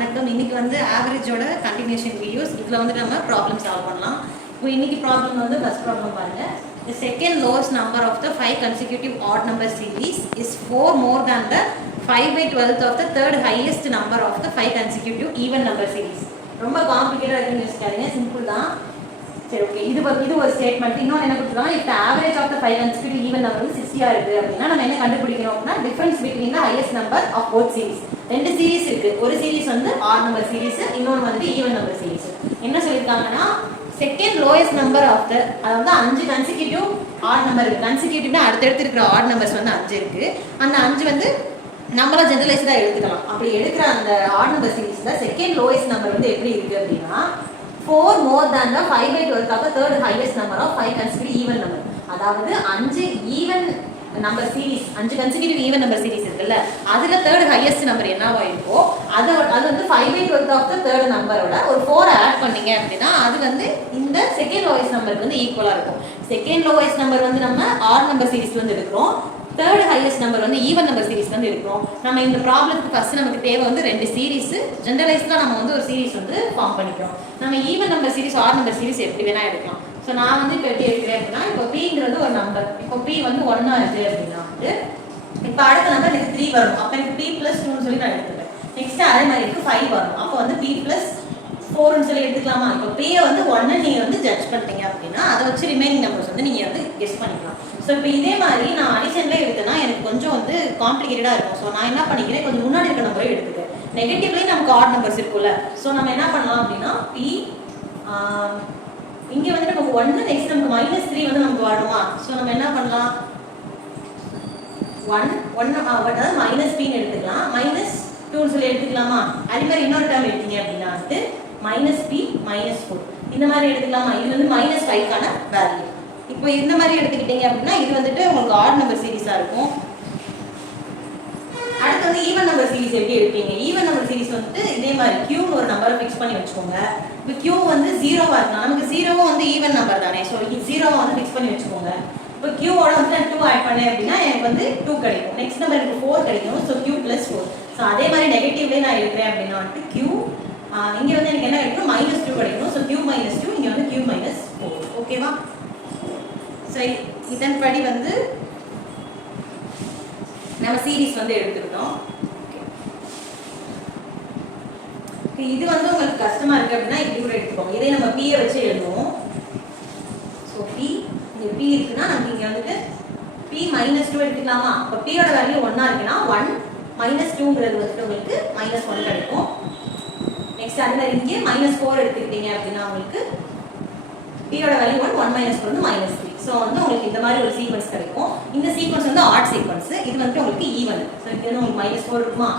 வணக்கம். இன்னைக்கு வந்து ஆவரேஜோட கண்டினியூஷன் வீடியோஸ். இதில் வந்து நம்ம ப்ராப்ளம் சால்வ் பண்ணலாம். இப்போ இன்னைக்கு ப்ராப்ளம் வந்து ஃபர்ஸ்ட் ப்ராப்ளம் பாருங்க. The second lowest number of the 5 consecutive odd number series is 4 more than the 5/12 of the third highest number of the 5 consecutive even number series. ரொம்ப காம்ப்ளிகேட்டடாக இருக்குன்னு யோசிக்காதீங்க, சிம்பிள் தான். சரி, ஓகே. இது ஒரு ஸ்டேட்மெண்ட். இன்னொன்று என்ன கொடுத்துருக்காங்க, இப்போ average of the 5 consecutive even number வந்து 60 இருக்குது அப்படின்னா நம்ம என்ன கண்டுபிடிக்கணும் அப்படின்னா difference between the highest number of both series. ரெண்டு சீரிஸ் இருக்கு. ஒரு சீரிஸ் வந்து ஆட் நம்பர் சீரிஸ், இன்னொன்று வந்து ஈவன் நம்பர் சீரிஸ். என்ன சொல்லியிருக்காங்கன்னா second lowest number of the, அதாவது 5 கன்சிக்யூட்டிவ் ஆட் நம்பர் இருக்கு. கன்சிக்யூட்டிவ்னா அடுத்தடுத்து இருக்கிற ஆட் நம்பர்ஸ் வந்து 5 இருக்கு. அந்த 5 வந்து நம்மளா ஜெனரலைஸ்டாக எடுத்துக்கலாம். அப்படி எடுக்கிற அந்த ஆட் நம்பர் சீரிஸ்ல செகண்ட் லோயஸ்ட் நம்பர் வந்து எப்படி இருக்கு அப்படின்னா 4 more than the 5/12 of the third highest number of 5 consecutive even number. அதாவது 5 even number series, 5 consecutive even number series இருக்குல்ல, அதுல தேர்ட் ஹையஸ்ட் நம்பர் என்னவா இருக்கோ அது வந்து 5/12 ஆஃப் த தேர்ட் நம்பரோட ஒரு 4 ஆட் பண்ணீங்க அப்படின்னா அது வந்து இந்த செகண்ட் லோயஸ்ட் நம்பருக்கு வந்து ஈக்குவலா இருக்கும். செகண்ட் லோயஸ்ட் நம்பர் வந்து நம்ம ஆட் நம்பர் சீரிஸ் வந்து எடுக்கிறோம், தேர்ட் ஹையஸ்ட் நம்பர் வந்து ஈவன் நம்பர் சீரிஸ் வந்து எடுக்கிறோம். நம்ம இந்த ப்ராப்ளத்துக்கு ஃபர்ஸ்ட் நமக்கு தேவை வந்து ரெண்டு சீரிஸ். ஜெனரலைஸ்டாக நம்ம வந்து ஒரு சீரிஸ் வந்து ஃபார்ம் பண்ணிக்கிறோம். நம்ம even number series add number series எப்படி வேணா எடுக்கலாம். ஸோ நான் வந்து இப்போ எப்படி எடுக்கிறேன் அப்படின்னா, இப்போ பீங்கிறது ஒரு நம்பர். இப்போ பி வந்து 1 இருக்கு அப்படின்னா வந்து இப்போ அடுத்த நம்பர் எனக்கு 3 வரும். அப்போ எனக்கு p + 2ன்னு சொல்லி நான் எடுத்துப்பேன். நெக்ஸ்ட் அதே மாதிரி இருக்கு 5 வரும். அப்போ வந்து p + 4ன்னு சொல்லி எடுத்துக்கலாமா? இப்போ p வந்து 1 நீங்கள் வந்து ஜட்ஜ் பண்ணிட்டீங்க அப்படின்னா அதை வச்சு ரிமைனிங் நம்பர்ஸ் வந்து நீங்கள் வந்து கெஸ் பண்ணிக்கலாம். ஸோ இப்போ இதே மாதிரி நான் அடிஷன்லேயே எடுத்தேன்னா எனக்கு கொஞ்சம் வந்து காம்ப்ளிகேட்டடாக இருக்கும். ஸோ நான் என்ன பண்ணிக்கிறேன், கொஞ்சம் முன்னாடி இருக்க நம்பரே எடுத்துக்கிறேன். நெகட்டிவ்லேயும் நமக்கு ஆட் நம்பர்ஸ் இருக்கும்ல. ஸோ நம்ம என்ன பண்ணலாம் அப்படின்னா p இங்கே வந்து நமக்கு 1, நெக்ஸ்ட் நமக்கு -3 வந்து நமக்கு வரணுமா? ஸோ நம்ம என்ன பண்ணலாம், 1 அதாவது -p எடுத்துக்கலாம், -2ன்னு சொல்லி எடுத்துக்கலாமா? அதே மாதிரி இன்னொரு டேர்ம் எடுத்தீங்க அப்படின்னா வந்து -p -4 இந்த மாதிரி எடுத்துக்கலாமா? இது வந்து -5க்கான வேல்யூ. இப்போ இந்த மாதிரி எடுத்துக்கிட்டீங்க அப்படின்னா இது வந்துட்டு உங்களுக்கு ஆட் நம்பர் சீரிஸாக இருக்கும். அடுத்து வந்து ஈவன் நம்பர் சீரிஸ் எப்படி எடுப்பீங்க? ஈவன் நம்பர் சீரிஸ் வந்துட்டு இதே மாதிரி q ஒரு நம்பரை ஃபிக்ஸ் பண்ணி வச்சுக்கோங்க. இப்போ q வந்து 0வா இருக்கலாம், நமக்கு 0வும் வந்து ஈவன் நம்பர் தானே. ஸோ 0வை வந்து ஃபிக்ஸ் பண்ணி வச்சுக்கோங்க. இப்போ q-ஓட வந்து நான் 2 ஆட் பண்ணேன் அப்படின்னா எனக்கு வந்து 2 கிடைக்கும். நெக்ஸ்ட் நம்பர் எனக்கு 4 கிடைக்கும். So q + 4. ஸோ அதே மாதிரி நெகட்டிவ்லேயே நான் எடுக்கிறேன் அப்படின்னா வந்துட்டு q இங்கே வந்து எனக்கு என்ன கிடைக்கும், -2 கிடைக்கும். ஸோ q - 2, இங்கே வந்து q - 4. ஓகேவா? ஸோ இதன்படி வந்து நம்ம சீரிஸ் வந்து எடுத்துக்கிட்டோம். இது வந்து உங்களுக்கு கஷ்டமா இருக்கு அப்படின்னா இப்படி கூட எடுத்துக்கோங்க. இதே நம்ம p வச்சு எழுதுவோம். ஸோ p இங்க p இருக்குன்னா நமக்கு இங்க வந்துட்டு p - 2 எடுத்துக்கலாமா? இப்போ p யோட வேல்யூ 1 இருக்குன்னா 1 - 2ங்கிறது வந்துட்டு உங்களுக்கு -1 கிடைக்கும். நெக்ஸ்ட் அதே மாதிரி இங்கே -4 எடுத்துக்கிட்டீங்க அப்படின்னா உங்களுக்கு p யோட வேல்யூ 1 - 4 வந்து -3. ஸோ வந்து உங்களுக்கு இந்த மாதிரி ஒரு சீக்வன்ஸ் கிடைக்கும். இந்த சீக்வன்ஸ் வந்து ஆட் சீக்வன்ஸ், இது வந்து உங்களுக்கு ஈவன். ஸோ இது வந்து உங்களுக்கு -4 இருக்குமா?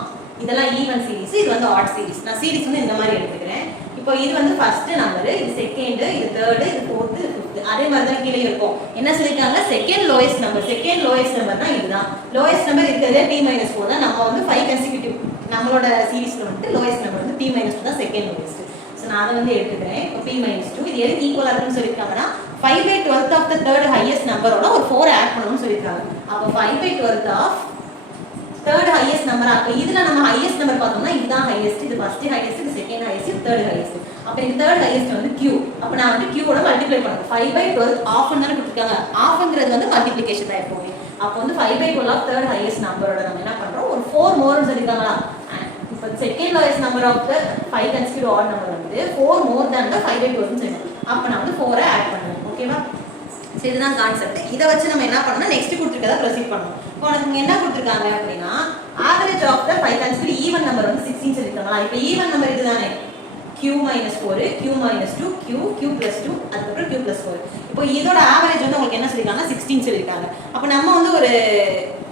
இதெல்லாம் ஈவன் சீரிஸ், இது வந்து ஆட் சீரிஸ். நான் சீரிஸ் வந்து இந்த மாதிரி எடுத்துக்கிறேன். இப்போ இது வந்து ஃபர்ஸ்ட் நம்பர், இது செகண்ட், இது தேர்ட், இது ஃபோர்த், இது ஃபிஃப்த். அதே மாதிரி தான் கீழே இருக்கும். என்ன சொல்லிருக்காங்க, second lowest number. Second lowest number தான் இதுதான். லோயஸ்ட் நம்பர் இருக்கிறதே p - 4 தான். நம்ம வந்து 5 கன்சிக்யூட்டிவ் நம்மளோட சீரிஸ்ல வந்து லோயஸ்ட் நம்பர் வந்து p - 2 தான் செகண்ட் லோயஸ்ட். ஸோ நான் அதை வந்து எடுத்துக்கிறேன். இப்போ p - 2 இது எதுக்கு ஈக்குவலாக இருக்குன்னு சொல்லியிருக்காங்கன்னா 5/12 ஆஃப் த தேர்ட் ஹையஸ்ட் நம்பரோட ஒரு 4 ஆட் பண்ணணும்னு சொல்லியிருக்காங்க. அப்போ 5/12 ஆஃப் தேர்ட் ஹையஸ்ட் நம்பர். அப்போ இதில் நம்ம ஹையஸ்ட் நம்பர் பார்த்தோம்னா இதுதான் ஹையஸ்ட், இது ஃபர்ஸ்ட் ஹையஸ்ட், இது செகண்ட் ஹையஸ்ட், இது தேர்ட் ஹையஸ்ட். அப்போ இந்த தேர்ட் ஹையஸ்ட் வந்து q. அப்போ நான் வந்து q-ஓட மல்டிப்ளை பண்ணுறேன். 5/12 ஆஃப்னு தானே கொடுத்துருக்காங்க. ஆஃப்ங்கிறது வந்து மல்டிப்ளிகேஷன் தான் எப்போவுமே. அப்போ வந்து 5/12 ஆஃப் தேர்ட் ஹையஸ்ட் நம்பரோட நம்ம என்ன பண்ணுறோம், ஒரு 4 மோர்னு சொல்லியிருக்காங்களா? இப்போ second lowest number of the 5 consecutive odd number வந்து 4 more than the 5/12ன்னு சொல்லணும். அப்போ நான் வந்து 4 ஆட் பண்ணுவேன். ஓகேவா? ஸோ இதுதான் கான்செப்ட். இதை வச்சு நம்ம என்ன பண்ணணும், நெக்ஸ்ட் கொடுத்துருக்கதை ப்ரொசீட் பண்ணணும். இப்போ உனக்கு என்ன கொடுத்துருக்காங்க அப்படின்னா average of the 5 consecutive even number வந்து 16 சொல்லியிருக்காங்களா? இப்போ ஈவன் நம்பர் இதுதானே, q - 4, q - 2, q + 2, அதுக்கப்புறம் q + 4. இப்போ இதோட ஆவரேஜ் வந்து உங்களுக்கு என்ன சொல்லியிருக்காங்க, 16 சொல்லியிருக்காங்க. அப்போ நம்ம வந்து ஒரு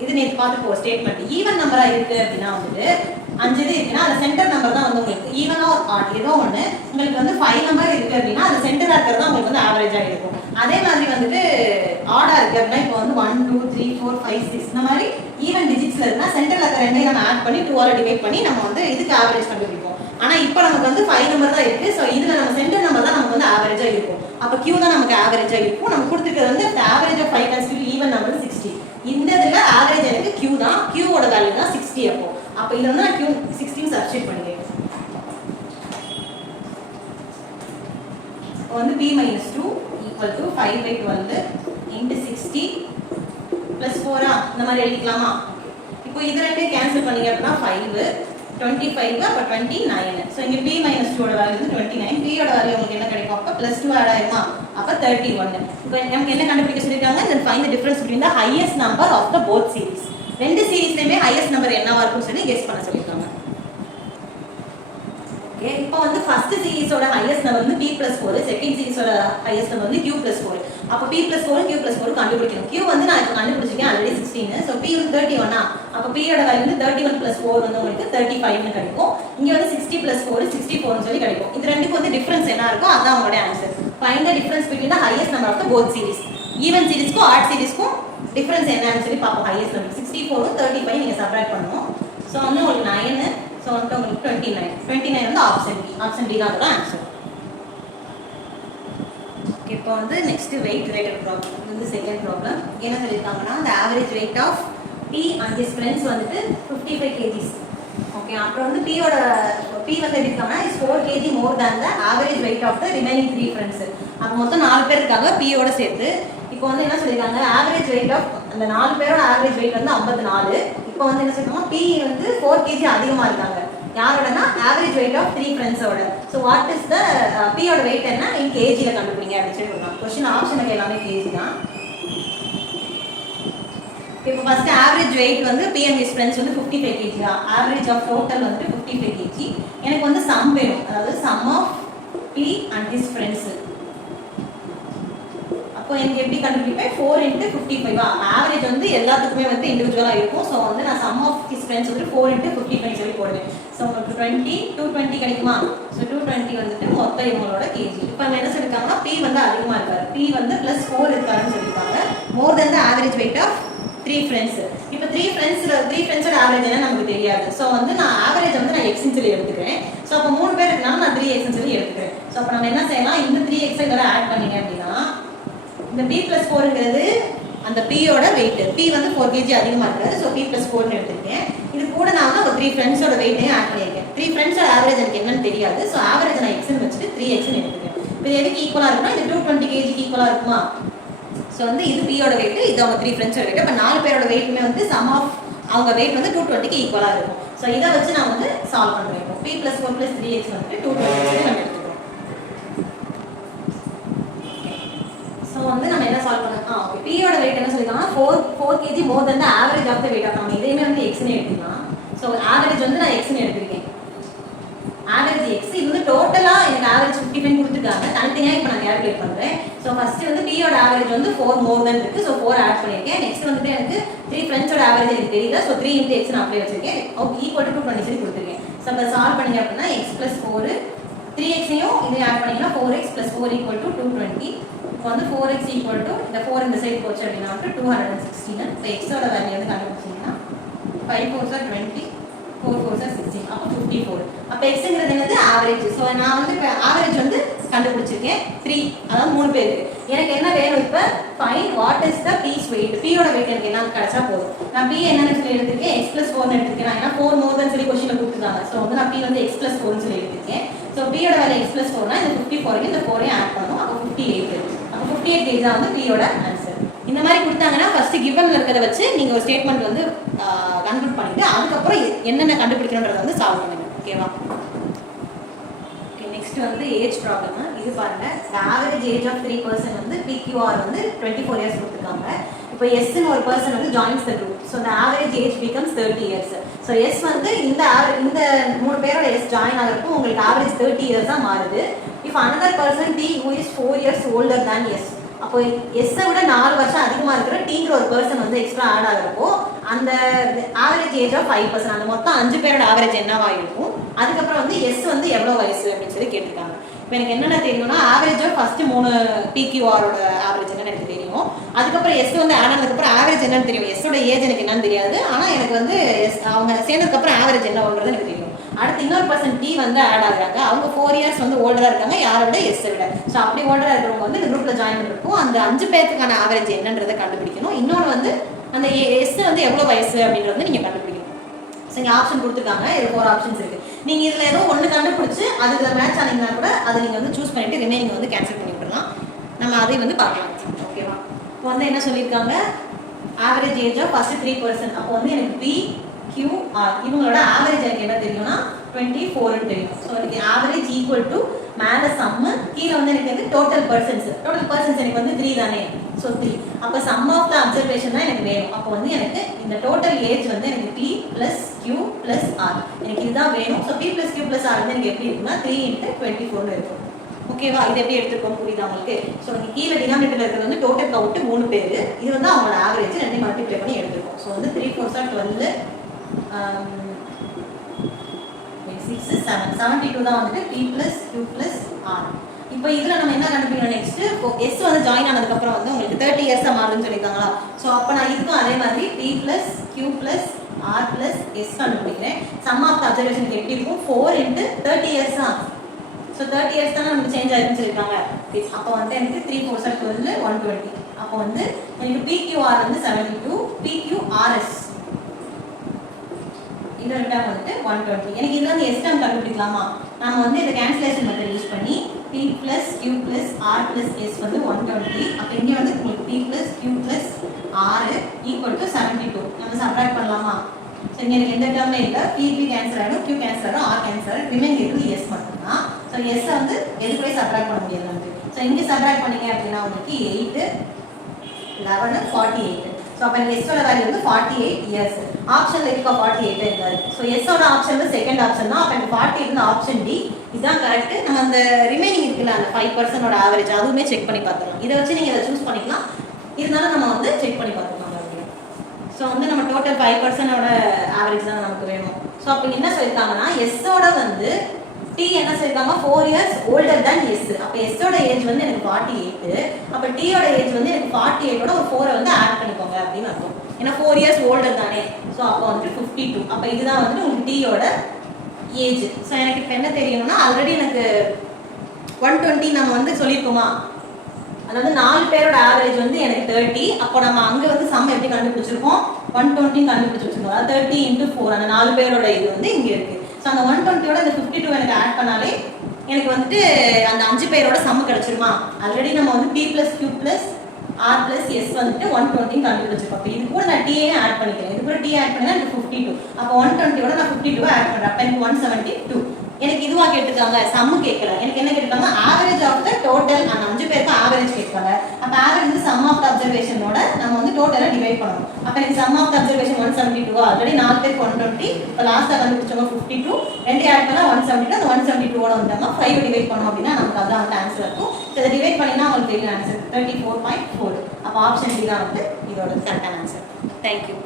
இது நேற்று பார்த்துப்போம் ஸ்டேட்மெண்ட். ஈவன் நம்பரா இருக்கு அப்படின்னா வந்துட்டு 5 இது இருக்குன்னா அந்த சென்டர் நம்பர் தான் வந்து உங்களுக்கு ஈவனா ஆட் ஏதோ ஒன்று. உங்களுக்கு வந்து 5 நம்பர் இருக்கு அப்படின்னா அது சென்டரா இருக்கிறது தான் உங்களுக்கு வந்து ஆவரேஜா இருக்கும். அதே மாதிரி வந்துட்டு ஆடா இருக்கு அப்படின்னா இப்போ வந்து 1 2 3 4 5 6 இந்த மாதிரி ஈவன் டிஜிட்ஸ்ல இருக்குன்னா சென்டர்ல இருக்கிற ரெண்டையும் நம்ம ஆட் பண்ணி 2 ஆல டிவைட் பண்ணி நம்ம வந்து இதுக்கு ஆவரேஜ் கண்டுபிடிப்போம். ஆனா இப்போ நமக்கு வந்து 5 நம்பர் தான் இருக்கு. ஸோ இதுல நம்ம சென்டர் நம்பர் தான் நமக்கு வந்து ஆவரேஜா இருக்கும். அப்போ q தான் நமக்கு ஆவரேஜா இருக்கும். நம்ம கொடுத்துருக்கிறது வந்து average of 5 consecutive even number 60. இந்த இதுல ஆவரேஜ் எனக்கு q தான், q-ஓட வேல்யூ தான் 60. அப்போ இது வந்து நான் q 16 சப்ஸ்டிட் பண்ணிக்கிறேன். வந்து p minus 2 equal to 5/12 into 60 plus 4 இந்த மாதிரி எழுதிக்கலாமா? இப்போ இது ரெண்டையும் கேன்சல் பண்ணீங்க அப்படின்னா 5 25 அப்ப 29. சோ இங்க p minus 2 ஓட வேல்யூ வந்து 29. p ஓட வேல்யூ உங்களுக்கு என்ன கிடைக்கும்? அப்ப +2 ஆட் ஆயிருமா? அப்ப 31. இப்போ நமக்கு என்ன கண்டுபிடிக்க சொல்லிருக்காங்க? then find the difference between the highest number of the both series. ரெண்டு சீரிஸ்லயுமே highest number என்னவா இருக்கும்னு சொல்லி கெஸ் பண்ண சொல்லிருக்காங்க. ஓகே, இப்போ வந்து ஃபர்ஸ்ட் சீரிஸோட ஹையஸ்ட் நம்பர் வந்து p+4, செகண்ட் சீரிஸோட ஹையஸ்ட் நம்பர் வந்து q+4. அப்ப p+4 q+4 கண்டுபிடிக்கணும். q வந்து நான் இப்ப கண்டுபிடிச்சிருக்கேன் ஆல்ரெடி 16. சோ p வந்து 31. அப்ப p ஓட வேல்யூ வந்து 31 + 4 வந்து உங்களுக்கு 35 னு கிடைக்கும். இங்க வந்து 60 + 4 64 னு சொல்லி கிடைக்கும். இது ரெண்டுக்கும் வந்து டிஃபரன்ஸ் என்ன இருக்கோ அதான் உங்களோட answer. Find the difference between the highest number of the both series. Even சீரிஸ்க்கும் ஆட் சீரிஸ்க்கும் டிஃபரன்ஸ் என்னன்னு சொல்லி பாப்போம். ஹையஸ்ட் நம்பர் 64 ம் 35 நீங்க சப்ட்ராக்ட் பண்ணனும். சோ வந்து உங்களுக்கு 9. சோ வந்து உங்களுக்கு 29. 29 வந்து ஆப்ஷன் B. ஆப்ஷன் D தான் அதோட ஆன்சர். ஓகே, இப்போ வந்து நெக்ஸ்ட் வெயிட் ரிலேட்டட் ப்ராப்ளம். இது வந்து செகண்ட் ப்ராப்ளம். என்ன சொல்லிருக்காங்கன்னா the average weight of P and his friends வந்துட்டு 55 kgs. ஓகே, அப்புறம் வந்து P ஓட P வந்து எப்படி இருக்காங்கன்னா is 4 kg more than the average weight of the remaining 3 friends. அப்ப மொத்தம் 4 பேர் இருக்காங்க P ஓட சேர்த்து. இப்போ வந்து என்ன சொல்லிருக்காங்க average weight of அந்த 4 பேரோட average weight வந்து 54. இப்போ வந்து என்ன சொல்றாங்க P வந்து 4 kg அதிகமா இருக்காங்க. யாரோடனா average weight of 3 friends ஓட. So what is the P ஓட weight என்ன in kg ல கண்டுபிடிங்க அப்படி சொல்லி சொல்றாங்க. क्वेश्चन ஆப்ஷனுக்கு எல்லாமே kg தான். இப்போ ஃபர்ஸ்ட் average weight வந்து P and his friends வந்து 55 kg தான். average of total வந்து 55 kg. எனக்கு வந்து sum வேணும். அதாவது sum of P and his friends. அப்போ எனக்கு எப்படி கண்டுபிடிப்பேன் 4 × 55. ஆவரேஜ் வந்து எல்லாத்துக்குமே வந்து இண்டிவிஜுவலா இருக்கும். சோ வந்து நான் sum of his friends வந்து 4 × 55 சொல்லி போடுவேன். சோ உங்களுக்கு 20 220 கிடைக்குமா? சோ 220 வந்துட்டு மொத்த இவங்களோட kg. இப்போ என்ன சொல்லிருக்காங்கன்னா P வந்து அதிகமா இருக்காரு. P வந்து +4 இருக்காருன்னு சொல்லிருக்காங்க. more than the average weight of 3 friends. இப்போ 3 friendsோட ஆவரேஜ் என்ன நமக்கு தெரியாது. சோ வந்து நான் ஆவரேஜ் வந்து நான் x ன்னு சொல்லி எடுத்துக்கிறேன். சோ அப்ப 3 பேர் இருக்கனால நான் 3x ன்னு சொல்லி எடுத்துக்கிறேன். சோ அப்ப நம்ம என்ன செய்யலாம்? இந்த 3x இதோட ஆட் பண்ணீங்க அப்படினா இந்த p+4ங்கிறது அந்த p ஓட weight. p வந்து 4 kg அதிகமா இருக்காரு. சோ p+4 ன்னு எடுத்துட்டேன். இது கூட நான் ஒரு 3 friendsோட weight-ஐயும் ஆட் பண்ணிருக்கேன். 3 friendsோட ஆவரேஜ் எனக்கு என்னன்னு தெரியாது. சோ ஆவரேஜ் நான் x ன்னு வச்சிட்டு 3x ன்னு எடுத்துக்கிறேன். இது எதுக்கு ஈக்குவலா இருக்குன்னா இது 220 kg க்கு ஈக்குவலா இருக்குமா? சோ வந்து இது p ஓட weight, இது அவங்க 3 friendsோட weight. அப்ப 4 பேரோட weightமே வந்து sum of அவங்க weight வந்து 220 க்கு ஈக்குவலா இருக்கும். சோ இத வச்சு நான் வந்து சால்வ் பண்றேன். p+4 + 3x வந்து 220 நம்ம எடுத்துக்கிறோம். சோ வந்து நம்ம என்ன சால்வ் பண்ணலாம்? ஓகே, p ஓட weight என்ன சொல்லிருக்காங்கன்னா 4 kg more than the average of the weight of நம்ம இதையுமே வந்து x ன்னு எடுத்துக்கலாம். சோ ஆவரேஜ் வந்து நான் x ன்னு எடுத்துக்கிறேன். ஆவரேஜ் x இது வந்து டோட்டலா எனக்கு ஆவரேஜ் 55 கொடுத்துட்டாங்க. தனித்தனியா இப்போ நான் கால்குலேட் பண்றேன். சோ ஃபர்ஸ்ட் வந்து p ஓட ஆவரேஜ் வந்து 4 more than இருக்கு. சோ 4 ஆட் பண்ணிருக்கேன். நெக்ஸ்ட் வந்து எனக்கு 3 friendsோட ஆவரேஜ் எனக்கு தெரியல. சோ 3 × x ன்னு அப்ளை வச்சிருக்கேன். ஓகே, = 220 கொடுத்திருக்கேன். சோ அப்ப சால்வ் பண்ணீங்க அப்படினா x + 4 3x னையும் இதை ஆட் பண்ணீங்கன்னா 4x + 4 = 220. இப்போ வந்து 4x = இந்த 4 இந்த சைடு போச்சு அப்படினா 216. இப்போ x ஓட வேல்யூ வந்து கண்டுபிடிச்சீங்கன்னா 5 4s are 20 4 4s are 16. அப்ப 54. அப்ப xங்கிறது என்னது? ஆவரேஜ். சோ நான் வந்து இப்ப ஆவரேஜ் வந்து கண்டுபிடிச்சிருக்கேன் 3, அதாவது 3 பேருக்கு. எனக்கு என்ன வேணும் இப்ப? find what is the p's weight. p ஓட weight எனக்கு என்ன கிடைச்சா போதும். நான் p என்னன்னு சொல்லி எடுத்துக்கேன் x + 4 ன்னு எடுத்துக்கேன். ஏன்னா 4 more than சொல்லி क्वेश्चनல கொடுத்துட்டாங்க. சோ வந்து நான் p வந்து x + 4 ன்னு சொல்லி எடுத்துக்கேன். சோ p ஓட வேல்யூ x + 4 னா இந்த 54 க்கு இந்த 4 ஐ ஆட் பண்ணனும். அப்ப 58. அப்ப 58 kg தான் வந்து p ஓட ஆன்சர். இந்த மாதிரி கொடுத்தாங்கன்னா ஃபர்ஸ்ட் கிவன்ல இருக்கத வச்சு நீங்க ஒரு ஸ்டேட்மென்ட் வந்து கன்க்ளூட் பண்ணிட்டு அதுக்கு அப்புறம் என்னென்ன கண்டுபிடிக்கணும்ன்றத வந்து சால்வ் பண்ணுங்க. ஓகேவா? ஓகே, நெக்ஸ்ட் வந்து ஏஜ் ப்ராப்ளம். இது பாருங்க, the average age of 3 person வந்து PQR வந்து 24 years கொடுத்திருக்காங்க. இப்போ S ன்னு ஒரு person வந்து joins the group. So the average age becomes 30 years. So S வந்து இந்த 3 பேரோட S ஜாயின் ஆகிறப்போ உங்களுக்கு average 30 years ஆ மாறுது. If another person T who is 4 years older than S, அப்போ S விட 4 வருஷம் அதிகமா இருக்கிற Tங்கிற ஒரு பர்சன் வந்து எக்ஸ்ட்ரா ஆட் ஆகிறப்போ அந்த ஆவரேஜ் ஏஜ் ஆஃப் 5%, அந்த மொத்தம் 5 பேரோட ஆவரேஜ் என்னவா இருக்கும்? அதுக்கப்புறம் வந்து S வந்து எவ்வளவு வயசு அப்படின்னு சொல்லி கேட்டிருக்காங்க. இப்போ எனக்கு என்னென்ன தெரியும்னா ஆவரேஜ் ஃபர்ஸ்ட் 3 PQRோட ஆவரேஜ் என்னன்னு எனக்கு தெரியும். அதுக்கப்புறம் S வந்து ஆட் ஆனதுக்கப்புறம் ஆவரேஜ் என்னன்னு தெரியும். S ஓட ஏஜ் எனக்கு என்னன்னு தெரியாது. ஆனால் எனக்கு வந்து அவங்க சேர்ந்ததுக்கப்புறம் ஆவரேஜ் என்ன வருங்கிறது எனக்கு தெரியும். அடுத்து இன்னொரு பர்சன் T வந்து ஆட் ஆகுறாங்க. அவங்க 4 இயர்ஸ் வந்து ஓல்டரா இருக்காங்க. யாரை விட S விட. ஸோ அப்படி ஓல்டரா இருக்கிறவங்க வந்து இந்த குரூப்ல ஜாயின் பண்ணிருக்கும். அந்த 5 பேருக்கான ஆவரேஜ் என்னன்றதை கண்டுபிடிக்கணும். இன்னொன்று வந்து அந்த S வந்து எவ்வளோ வயசு அப்படின்றது நீங்க கண்டுபிடிக்கணும். ஸோ இங்கே ஆப்ஷன் கொடுத்துருக்காங்க, இதில் 4 ஆப்ஷன்ஸ் இருக்குது. நீங்கள் இதில் ஏதோ ஒன்று கண்டுபிடிச்சி அது இதில் மேட்ச் ஆனீங்கன்னா கூட அதை நீங்கள் வந்து சூஸ் பண்ணிவிட்டு ரிமைனிங் வந்து கேன்சல் பண்ணி விடலாம். நம்ம அதை வந்து பார்க்கலாம். ஓகேவா? இப்போ வந்து என்ன சொல்லியிருக்காங்க, ஆவரேஜ் ஏஜ் ஆஃப் ஃபர்ஸ்ட் 3%. அப்போ வந்து எனக்கு PQR இவங்களோட ஆவரேஜ் எனக்கு என்ன தெரியும்னா 24 தெரியும். ஸோ எனக்கு ஆவரேஜ் ஈக்குவல் டு மேலே சம்மு, கீழே வந்து எனக்கு வந்து டோட்டல் பர்சன்ஸ் எனக்கு வந்து 3 தானே. ஸோ 3. அப்போ சம் ஆஃப் த அப்சர்வேஷன் தான் எனக்கு வேணும். அப்போ வந்து எனக்கு இந்த டோட்டல் ஏஜ் வந்து எனக்கு P + Q + R எனக்கு இதுதான் வேணும். ஸோ P + Q + R வந்து எனக்கு எப்படி இருக்குன்னா 3 × 24 இருக்கும். ஓகேவா? இது எப்படி எடுத்துருக்கோம் புரியுதா உங்களுக்கு? ஸோ நீங்கள் கீழே டினாமினேட்டர் இருக்கிறது வந்து டோட்டல் கவுண்ட் 3 பேர், இது வந்து அவங்களோட ஆவரேஜ் ரெண்டையும் மல்டிப்ளை பண்ணி எடுத்துருக்கோம். ஸோ வந்து 3 4 12 6 7 72 தான் வந்துட்டு P + Q + R. இப்போ இதில் நம்ம என்ன கண்டுபிடிக்கணும் நெக்ஸ்ட், எஸ் வந்து ஜாயின் ஆனதுக்கப்புறம் வந்து உங்களுக்கு 30 இயர்ஸாக மாறுதுன்னு சொல்லியிருக்காங்களா. ஸோ அப்போ நான் இதுக்கும் அதே மாதிரி P + Q + R + S கண்டுபிடிக்கிறேன். சம் ஆஃப் த அப்சர்வேஷனுக்கு எப்படி இருக்கும் 4 × 30 இயர்ஸ் தான். ஸோ 30 இயர்ஸ் தானே நமக்கு சேஞ்ச் ஆகிருக்குன்னு சொல்லியிருக்காங்க. அப்போ வந்து எனக்கு 3 4 12 120. அப்போ வந்து எனக்கு PQR வந்து 72, PQRS இதோட டேம் வந்துட்டு 120. எனக்கு இதில் வந்து எஸ் டேம் கண்டுபிடிக்கலாமா? நம்ம வந்து இந்த கேன்சலேஷன் மெத்தட் யூஸ் பண்ணி P + Q + R + S வந்து 120. அப்போ இங்கே வந்து உங்களுக்கு P + Q + R = 72. நம்ம சப்ட்ராக்ட் பண்ணலாமா? ஸோ இங்கே எனக்கு எந்த டேர்மே இல்லை. P கேன்சல் ஆகிடும், Q கேன்சல் ஆகிடும், R கேன்சல் ஆகிடும், ரிமைனிங் இருக்குது எஸ் மட்டும்தான். ஸோ எஸ்ஸை வந்து எதுக்குள்ளே சப்ட்ராக்ட் பண்ண முடியாது நமக்கு. ஸோ இங்கே சப்ட்ராக்ட் பண்ணீங்க அப்படின்னா உங்களுக்கு 8 11 48. ஸோ அப்போ எனக்கு எஸ்ஸோட வேல்யூ வந்து 48 இயர்ஸ். ஆப்ஷனில் இருக்க 48 இருக்காது. ஸோ எஸ்ஸோட ஆப்ஷன் வந்து செகண்ட் ஆப்ஷன் தான். அப்போ எனக்கு 48 வந்து ஆப்ஷன் டி இதுதான் கரெக்ட். நம்ம அந்த ரிமைனிங் இருக்குல்ல அந்த 5% ஆவரேஜ் அதுவுமே செக் பண்ணி பார்த்துக்கலாம். இதை வச்சு நீங்கள் இதை சூஸ் பண்ணிக்கலாம். இருந்தாலும் நம்ம வந்து செக் பண்ணி பார்த்துக்கலாம். ஸோ வந்து நம்ம டோட்டல் 5% ஆவரேஜ் தான் நமக்கு வேணும். ஸோ அப்போ என்ன சொல்லியிருக்காங்கன்னா எஸ்ஸோட வந்து டி என்ன சொல்லியிருக்காங்க 4 இயர்ஸ் ஓல்டர் தேன் எஸ். அப்போ எஸ்ஸோட ஏஜ் வந்து எனக்கு 48. அப்போ டியோட ஏஜ் வந்து எனக்கு 48ஓட ஒரு 4 வந்து ஆட் பண்ணிக்கோங்க அப்படின்னு அர்த்தம். ஏன்னா 4 இயர்ஸ் ஓல்டர் தானே. ஸோ அப்போ வந்து 52. அப்போ இதுதான் வந்து உங்களுக்கு டியோட ஏஜ். ஸோ எனக்கு இப்போ என்ன தெரியணும்னா ஆல்ரெடி எனக்கு 120 நம்ம வந்து சொல்லியிருக்கோமா, அதாவது 4 பேரோட ஆவரேஜ் வந்து எனக்கு 30. அப்போ நம்ம அங்கே வந்து சம் எப்படி கண்டுபிடிச்சிருக்கோம் 120 கண்டுபிடிச்சி வச்சிருக்கோம். அதாவது 30 × 4 அந்த 4 பேரோட இது வந்து இங்கே இருக்குது. ஸோ அந்த 120ஓட இந்த 52 எனக்கு ஆட் பண்ணாலே எனக்கு வந்துட்டு அந்த 5 பேரோட சம் கிடச்சிருமா. ஆல்ரெடி நம்ம வந்து P + Q + R + S வந்துட்டு 120 கண்டுபிடிச்சிருக்கோம். அப்போ இது கூட நான் T ஆட் பண்ணிக்கிறேன். இது கூட T ஆட் பண்ணா எனக்கு 52. அப்போ 120ஓட நான் 52 ஆட் பண்ணுறேன். அப்போ எனக்கு 172. எனக்கு இதுவா கேட்டிருக்காங்க, சம்மு கேட்கல. எனக்கு என்ன கேட்டிருக்காங்க ஆவரேஜ் ஆஃப் த டோட்டல். அந்த 5 பேருக்கு ஆவரேஜ் கேட்பாங்க. அப்போ ஆவரேஜ் வந்து சம் ஆஃப் த அப்சர்வேஷனோட நம்ம வந்து டோட்டலாக டிவைட் பண்ணணும். அப்போ எனக்கு sum of the observation 172. Already 4 பேருக்கு 120. இப்போ லாஸ்ட்டாக கண்டுபிடிச்சவங்க 52. 2 ஆட் பண்ணால் 172. அந்த 172ஓட வந்தாங்க 5 டிவைட் பண்ணோம் அப்படின்னா நமக்கு அதான் வந்து ஆன்சர் இருக்கும். இதை டிவைட் பண்ணினா உங்களுக்கு தெரியும் ஆன்சர் 34.4. அப்போ ஆப்ஷன் டி தான் வந்து இதோட கரெக்டான ஆன்சர். தேங்க்யூ.